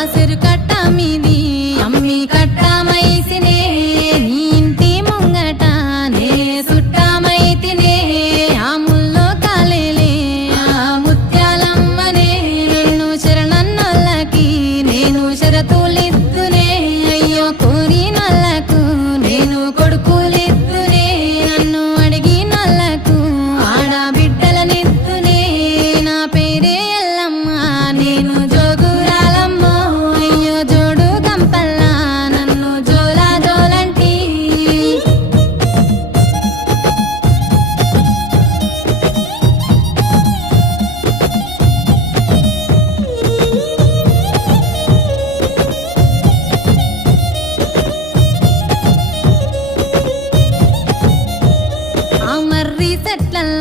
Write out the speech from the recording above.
ఆసరు కట్ట మీది అమ్మి తట్లల్లా